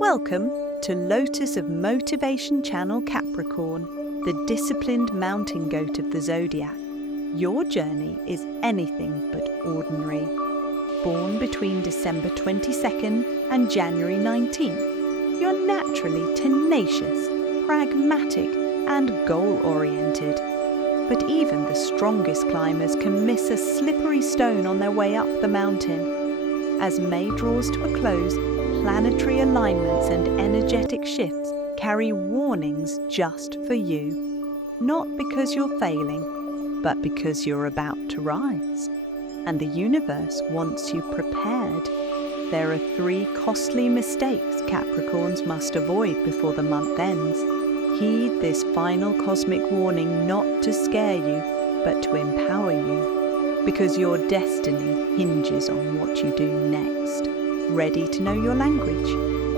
Welcome to Lotus of Motivation Channel Capricorn, the disciplined mountain goat of the Zodiac. Your journey is anything but ordinary. Born between December 22nd and January 19th, you're naturally tenacious, pragmatic, and goal-oriented. But even the strongest climbers can miss a slippery stone on their way up the mountain. As May draws to a close, planetary alignments and energetic shifts carry warnings just for you. Not because you're failing, but because you're about to rise. And the universe wants you prepared. There are 3 costly mistakes Capricorns must avoid before the month ends. Heed this final cosmic warning not to scare you, but to empower you. Because your destiny hinges on what you do next. Ready to know your language?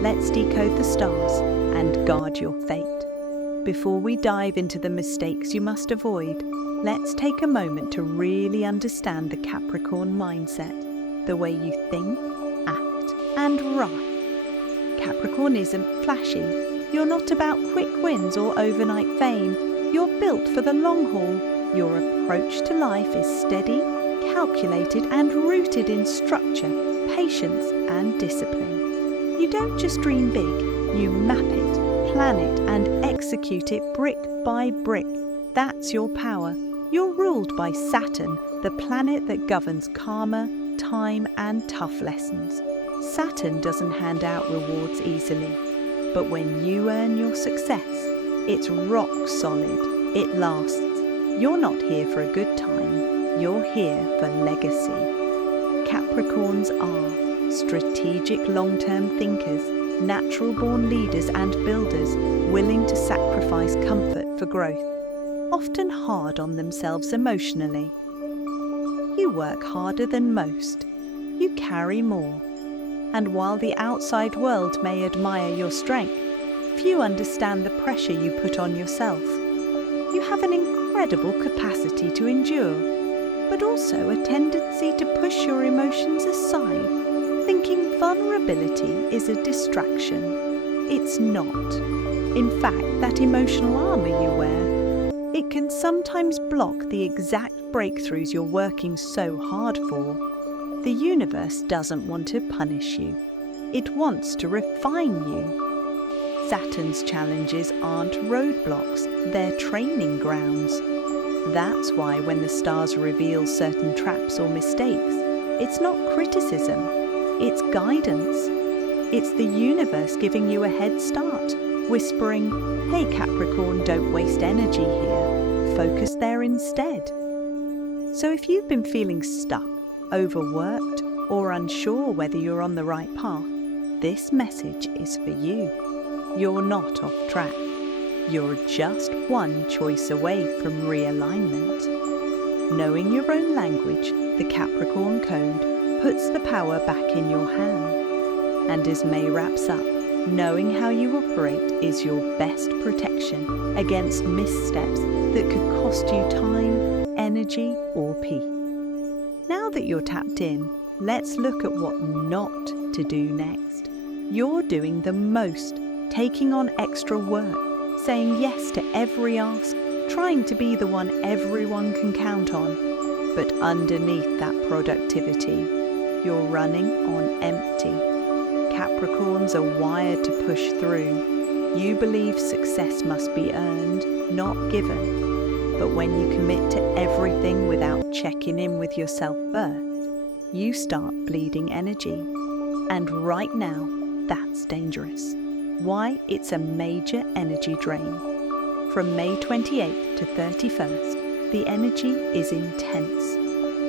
Let's decode the stars and guard your fate. Before we dive into the mistakes you must avoid, let's take a moment to really understand the Capricorn mindset, the way you think, act, and write. Capricorn isn't flashy. You're not about quick wins or overnight fame. You're built for the long haul. Your approach to life is steady, calculated, and rooted in structure, patience, and discipline. You don't just dream big, you map it, plan it, and execute it brick by brick. That's your power. You're ruled by Saturn, the planet that governs karma, time, and tough lessons. Saturn doesn't hand out rewards easily, but when you earn your success, it's rock solid. It lasts. You're not here for a good time, you're here for legacy. Capricorns are strategic long-term thinkers, natural-born leaders and builders, willing to sacrifice comfort for growth, often hard on themselves emotionally. You work harder than most. You carry more. And while the outside world may admire your strength, few understand the pressure you put on yourself. You have an incredible capacity to endure, but also a tendency to push your emotions aside, thinking vulnerability is a distraction. It's not. In fact, that emotional armor you wear, it can sometimes block the exact breakthroughs you're working so hard for. The universe doesn't want to punish you. It wants to refine you. Saturn's challenges aren't roadblocks, they're training grounds. That's why when the stars reveal certain traps or mistakes, it's not criticism, it's guidance. It's the universe giving you a head start, whispering, "Hey Capricorn, don't waste energy here. Focus there instead." So if you've been feeling stuck, overworked, or unsure whether you're on the right path, this message is for you. You're not off track. You're just one choice away from realignment. Knowing your own language, the Capricorn code, puts the power back in your hand. And as May wraps up, knowing how you operate is your best protection against missteps that could cost you time, energy, or peace. Now that you're tapped in, let's look at what not to do next. You're doing the most, taking on extra work, saying yes to every ask, trying to be the one everyone can count on. But underneath that productivity, you're running on empty. Capricorns are wired to push through. You believe success must be earned, not given. But when you commit to everything without checking in with yourself first, you start bleeding energy. And right now, that's dangerous. Why? It's a major energy drain. From May 28th to 31st, the energy is intense.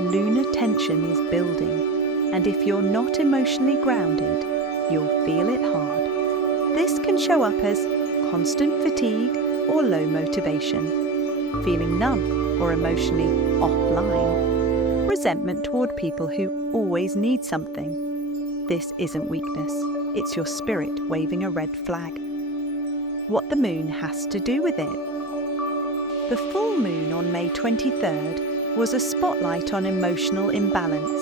Lunar tension is building, and if you're not emotionally grounded, you'll feel it hard. This can show up as constant fatigue or low motivation, feeling numb or emotionally offline, resentment toward people who always need something. This isn't weakness. It's your spirit waving a red flag. What the moon has to do with it? The full moon on May 23rd was a spotlight on emotional imbalance.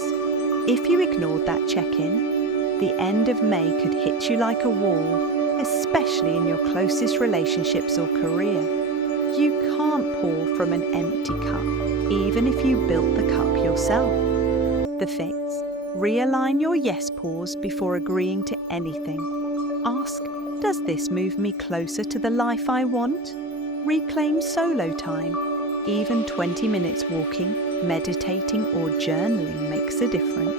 If you ignored that check-in, The end of May could hit you like a wall, especially in your closest relationships or career. You can't pour from an empty cup, even if you built the cup yourself. The fix: realign your yes pause before agreeing to anything. Ask, does this move me closer to the life I want? Reclaim solo time. Even 20 minutes walking, meditating, or journaling makes a difference.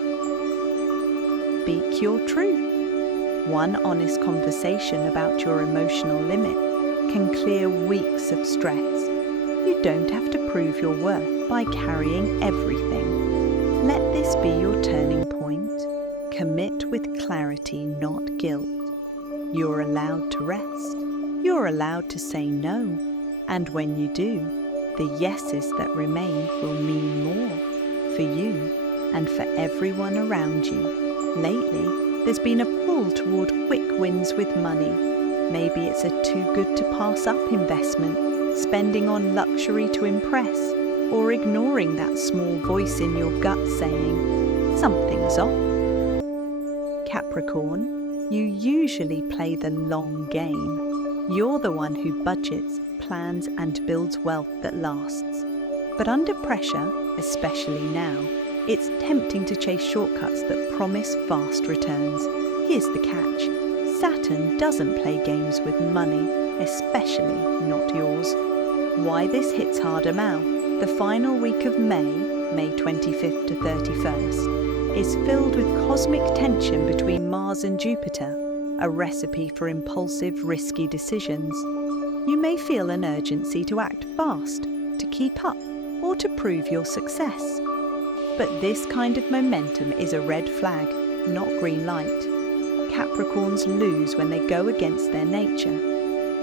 Speak your truth. One honest conversation about your emotional limit can clear weeks of stress. You don't have to prove your worth by carrying everything. Let this be your turning point. Commit with clarity, not guilt. You're allowed to rest. You're allowed to say no. And when you do, the yeses that remain will mean more for you and for everyone around you. Lately, there's been a pull toward quick wins with money. Maybe it's a too good to pass up investment, spending on luxury to impress, or ignoring that small voice in your gut saying, something's off. Capricorn, you usually play the long game. You're the one who budgets, plans, and builds wealth that lasts. But under pressure, especially now, it's tempting to chase shortcuts that promise fast returns. Here's the catch: Saturn doesn't play games with money, especially not yours. Why this hits harder now? The final week of May 25th to 31st, is filled with cosmic tension between Mars and Jupiter, a recipe for impulsive, risky decisions. You may feel an urgency to act fast, to keep up, or to prove your success. But this kind of momentum is a red flag, not green light. Capricorns lose when they go against their nature.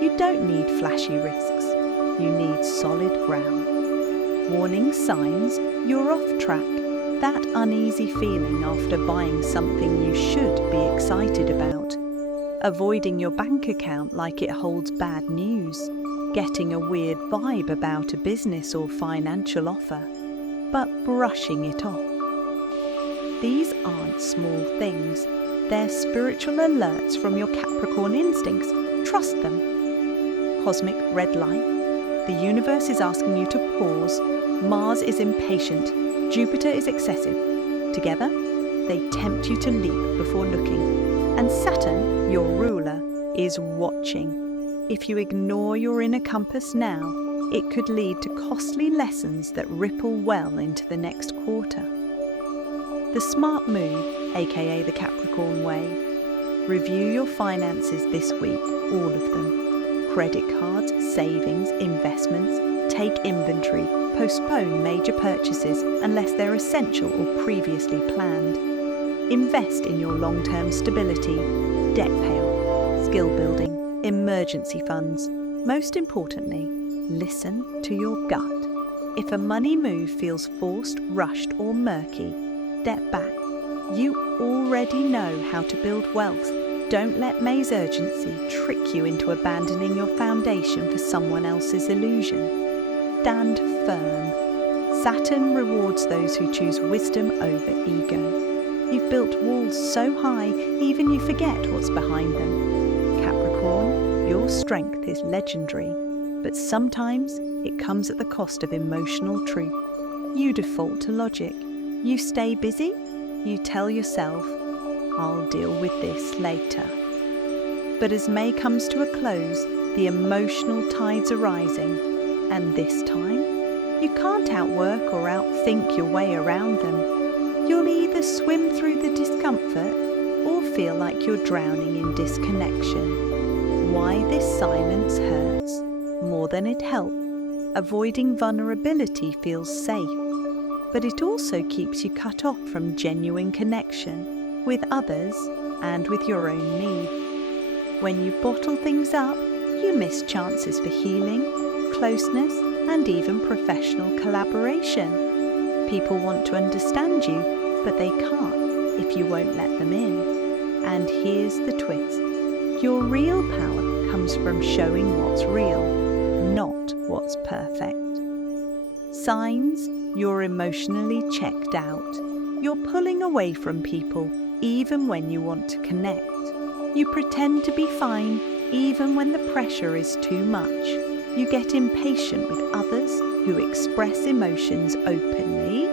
You don't need flashy risks. You need solid ground. Warning signs: you're off track. That uneasy feeling after buying something you should be excited about. Avoiding your bank account like it holds bad news. Getting a weird vibe about a business or financial offer, but brushing it off. These aren't small things. They're spiritual alerts from your Capricorn instincts. Trust them. Cosmic red light. The universe is asking you to pause. Mars is impatient. Jupiter is excessive. Together, they tempt you to leap before looking. And Saturn, your ruler, is watching. If you ignore your inner compass now, it could lead to costly lessons that ripple well into the next quarter. The smart move, aka the Capricorn way: review your finances this week, all of them. Credit cards, savings, investments. Take inventory. Postpone major purchases unless they're essential or previously planned. Invest in your long-term stability, debt payoff, skill building, emergency funds. Most importantly, listen to your gut. If a money move feels forced, rushed, or murky, step back. You already know how to build wealth. Don't let May's urgency trick you into abandoning your foundation for someone else's illusion. Stand firm. Saturn rewards those who choose wisdom over ego. You've built walls so high, even you forget what's behind them. Capricorn, your strength is legendary. But sometimes it comes at the cost of emotional truth. You default to logic. You stay busy. You tell yourself, I'll deal with this later. But as May comes to a close, the emotional tides are rising. And this time, you can't outwork or outthink your way around them. You'll either swim through the discomfort or feel like you're drowning in disconnection. Why this silence hurts more than it helps. Avoiding vulnerability feels safe, but it also keeps you cut off from genuine connection with others and with your own needs. When you bottle things up, you miss chances for healing, closeness, and even professional collaboration. People want to understand you, but they can't if you won't let them in. And here's the twist. Your real power comes from showing what's real, not what's perfect. Signs: you're emotionally checked out. You're pulling away from people, even when you want to connect. You pretend to be fine even when the pressure is too much. You get impatient with others who express emotions openly.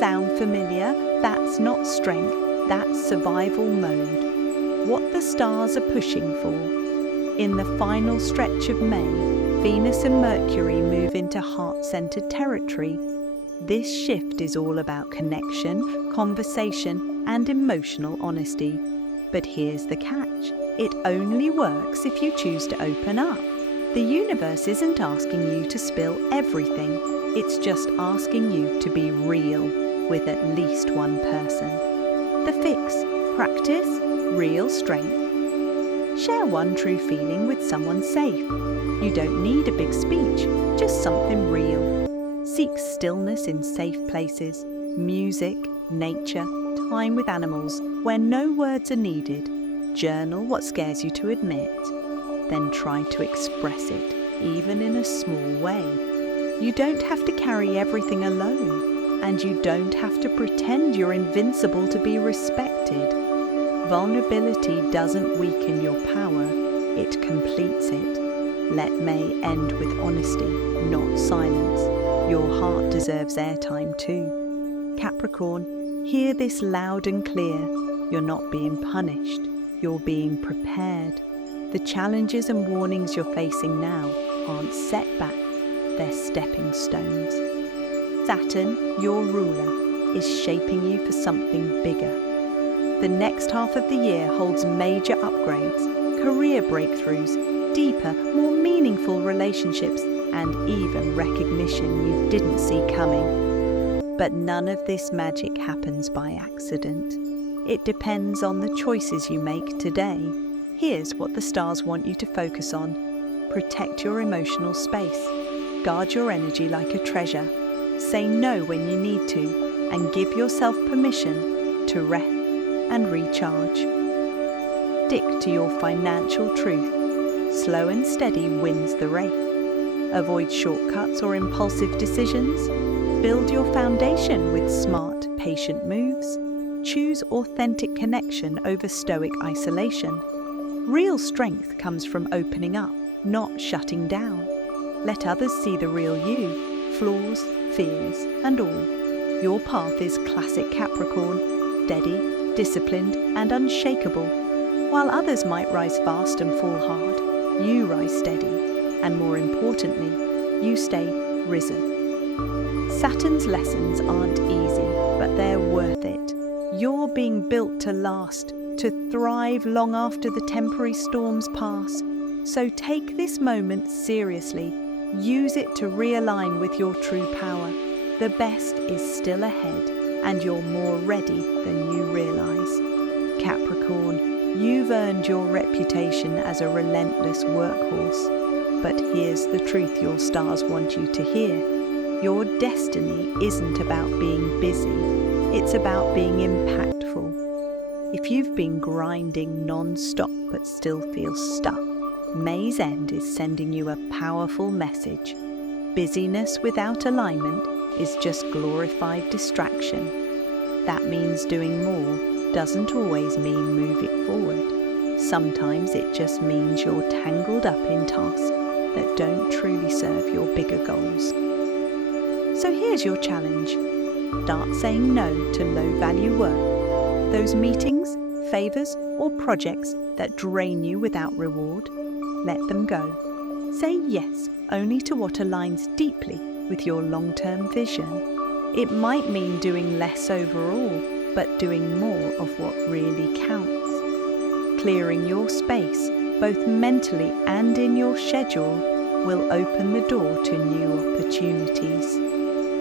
Sound familiar? That's not strength, that's survival mode. What the stars are pushing for. In the final stretch of May, Venus and Mercury move into heart-centered territory. This shift is all about connection, conversation, and emotional honesty. But here's the catch. It only works if you choose to open up. The universe isn't asking you to spill everything. It's just asking you to be real with at least one person. The fix: practice real strength. Share one true feeling with someone safe. You don't need a big speech, just something real. Seek stillness in safe places, music, nature, time with animals, where no words are needed. Journal what scares you to admit. Then try to express it, even in a small way. You don't have to carry everything alone, and you don't have to pretend you're invincible to be respected. Vulnerability doesn't weaken your power, it completes it. Let May end with honesty, not silence. Your heart deserves airtime too. Capricorn, hear this loud and clear. You're not being punished, you're being prepared. The challenges and warnings you're facing now aren't setbacks, they're stepping stones. Saturn, your ruler, is shaping you for something bigger. The next half of the year holds major upgrades, career breakthroughs, deeper, more meaningful relationships, and even recognition you didn't see coming. But none of this magic happens by accident. It depends on the choices you make today. Here's what the stars want you to focus on. Protect your emotional space. Guard your energy like a treasure. Say no when you need to, and give yourself permission to rest and recharge. Stick to your financial truth. Slow and steady wins the race. Avoid shortcuts or impulsive decisions. Build your foundation with smart, patient moves. Choose authentic connection over stoic isolation. Real strength comes from opening up, not shutting down. Let others see the real you, flaws, fears, and all. Your path is classic Capricorn, steady, disciplined, and unshakable. While others might rise fast and fall hard, you rise steady, and more importantly, you stay risen. Saturn's lessons aren't easy, but they're worth it. You're being built to last, to thrive long after the temporary storms pass. So take this moment seriously. Use it to realign with your true power. The best is still ahead, and you're more ready than you realize. Capricorn, you've earned your reputation as a relentless workhorse. But here's the truth your stars want you to hear. Your destiny isn't about being busy. It's about being impactful. If you've been grinding non-stop but still feel stuck, May's end is sending you a powerful message. Busyness without alignment is just glorified distraction. That means doing more doesn't always mean moving forward. Sometimes it just means you're tangled up in tasks that don't truly serve your bigger goals. So here's your challenge. Start saying no to low-value work. Those meetings, favors, or projects that drain you without reward, let them go. Say yes only to what aligns deeply with your long-term vision. It might mean doing less overall, but doing more of what really counts. Clearing your space, both mentally and in your schedule, will open the door to new opportunities.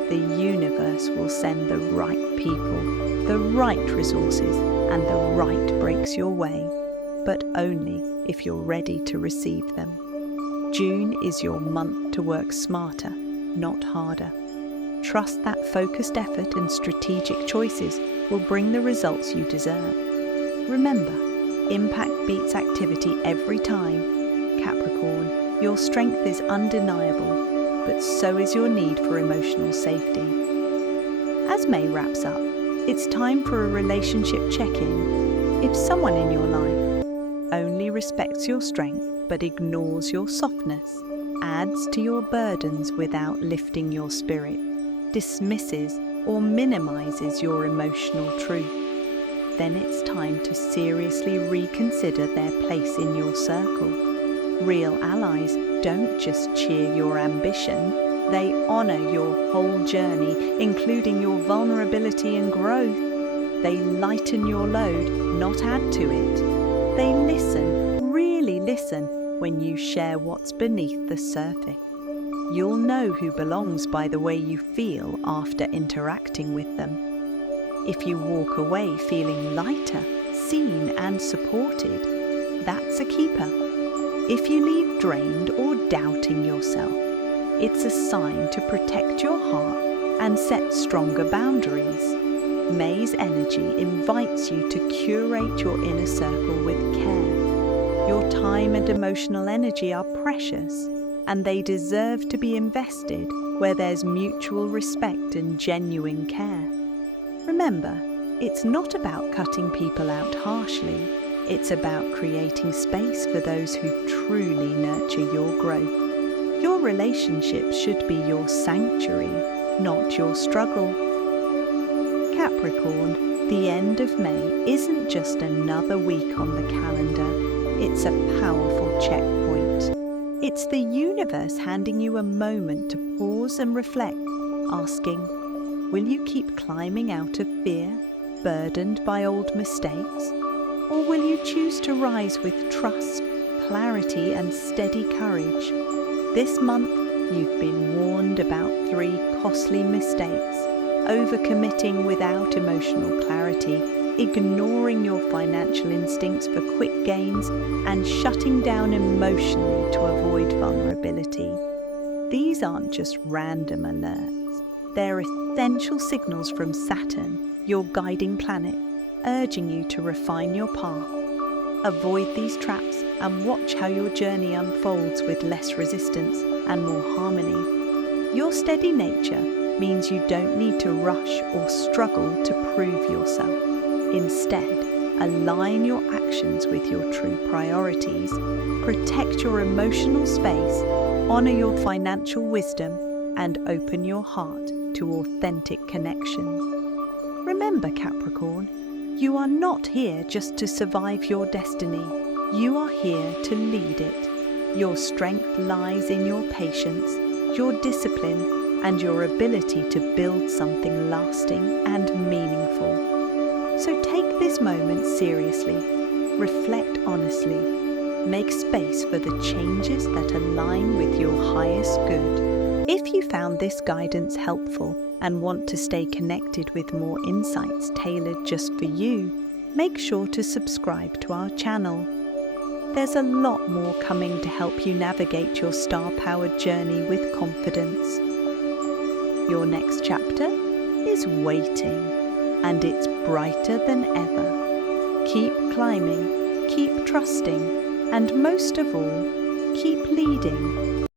The universe will send the right people, the right resources, and the right breaks your way, but only if you're ready to receive them. June is your month to work smarter, not harder. Trust that focused effort and strategic choices will bring the results you deserve. Remember, impact beats activity every time. Capricorn, your strength is undeniable, but so is your need for emotional safety. As May wraps up, it's time for a relationship check-in. If someone in your life only respects your strength but ignores your softness, adds to your burdens without lifting your spirit, dismisses or minimizes your emotional truth, then it's time to seriously reconsider their place in your circle. Real allies don't just cheer your ambition, they honor your whole journey, including your vulnerability and growth. They lighten your load, not add to it. They listen, really listen, when you share what's beneath the surface. You'll know who belongs by the way you feel after interacting with them. If you walk away feeling lighter, seen and supported, that's a keeper. If you leave drained or doubting yourself, it's a sign to protect your heart and set stronger boundaries. May's energy invites you to curate your inner circle with care. Your time and emotional energy are precious, and they deserve to be invested where there's mutual respect and genuine care. Remember, it's not about cutting people out harshly. It's about creating space for those who truly nurture your growth. Your relationship should be your sanctuary, not your struggle. Capricorn, the end of May isn't just another week on the calendar, it's a powerful checkpoint. It's the universe handing you a moment to pause and reflect, asking, will you keep climbing out of fear, burdened by old mistakes? Or will you choose to rise with trust, clarity and steady courage? This month, you've been warned about 3 costly mistakes: overcommitting without emotional clarity, ignoring your financial instincts for quick gains, and shutting down emotionally to avoid vulnerability. These aren't just random alerts. They're essential signals from Saturn, your guiding planet, urging you to refine your path. Avoid these traps and watch how your journey unfolds with less resistance and more harmony. Your steady nature means you don't need to rush or struggle to prove yourself. Instead, align your actions with your true priorities, protect your emotional space, honor your financial wisdom, and open your heart to authentic connections. Remember, Capricorn, you are not here just to survive your destiny. You are here to lead it. Your strength lies in your patience, your discipline, and your ability to build something lasting and meaningful. So take this moment seriously, reflect honestly, make space for the changes that align with your highest good. If you found this guidance helpful and want to stay connected with more insights tailored just for you, make sure to subscribe to our channel. There's a lot more coming to help you navigate your star-powered journey with confidence. Your next chapter is waiting, and it's brighter than ever. Keep climbing, keep trusting, and most of all, keep leading.